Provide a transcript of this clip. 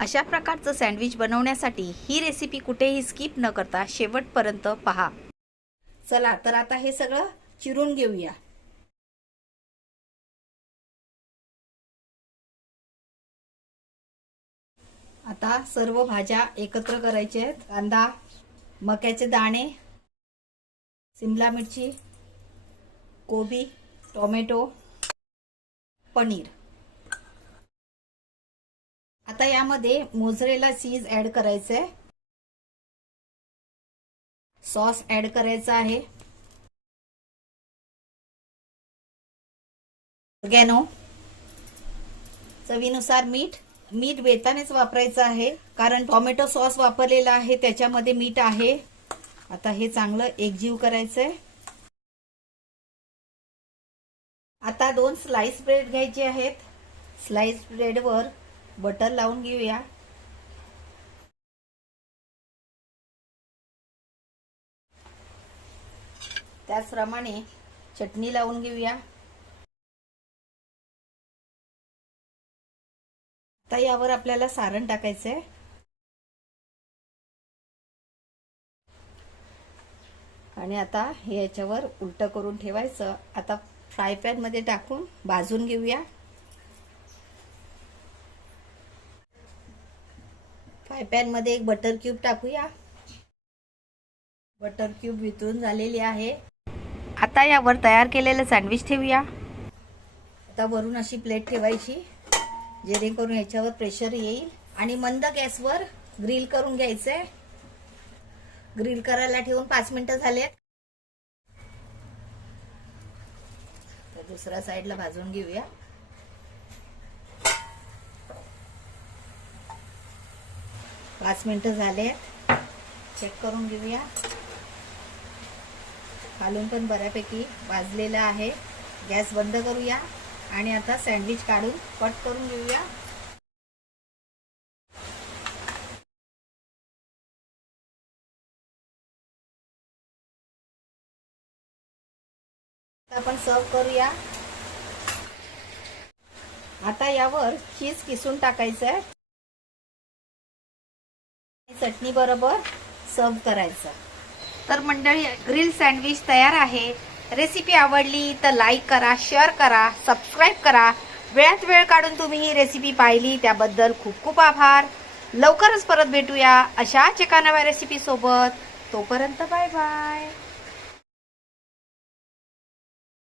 अशा प्रकारचं सँडविच बनवण्यासाठी ही रेसिपी कुठेही स्किप न करता शेवटपर्यंत पहा. चला तर आता हे सगळं चिरून घेऊया. आता सर्व भाज्या एकत्र करायच्या आहेत. कांदा मक्याचे दाणे सिमला मिरची कोबी टोमॅटो पनीर. आता यामध्ये मोझरेला चीज ऍड करायचं आहे सॉस ऍड करायचा आहे. गॅनो चवीनुसार मीठ. मीठ बेतानेच वापरायचं आहे कारण टोमॅटो सॉस वापरलेला आहे त्याच्यामध्ये मीठ आहे. आता हे चांगलं एकजीव करायचंय. आता दोन स्लाइस ब्रेड घ्यायचे आहेत. स्लाइस ब्रेडवर बटर लावून घेऊया. त्याचप्रमाणे चटणी लावून घेऊया. आता यावर आपल्याला सारण टाकायचंय. आणि आता हे याच्यावर उलट करून ठेवायचं. आता फ्राय पॅनमध्ये टाकून भाजून घेऊया. फ्राय एक बटर क्यूब टाकूया. बटर क्यूब वितळून झालेली आहे. आता यावर तयार केलेलं सँडविच ठेवूया. आता वरून अशी प्लेट ठेवायची जेणेकरून याच्यावर प्रेशर येईल. आणि मंद गॅसवर ग्रिल करून घ्यायचंय ग्रिल करायला ठेवून पाच मिनिटं झालेत. तर दुसऱ्या साईडला भाजून घेऊया. पाच मिनिटं झाले. चेक करून घेऊया. घालून पण बऱ्यापैकी वाजलेलं आहे. गॅस बंद करूया आणि आता सँडविच काढून कट करून घेऊया. आपण सर्व करूया. आता यावर चीज किसून टाकायचं आहे चटणी बरोबर सर्व करायचं. तर मंडळी ग्रिल सँडविच तयार आहे. रेसिपी आवडली तर लाईक करा शेअर करा सबस्क्राईब करा. वेळात वेळ काढून तुम्ही ही रेसिपी पाहिली त्याबद्दल खूप खूप आभार. लवकरच परत भेटूया अशाच एका नव्या रेसिपीसोबत तोपर्यंत बाय बाय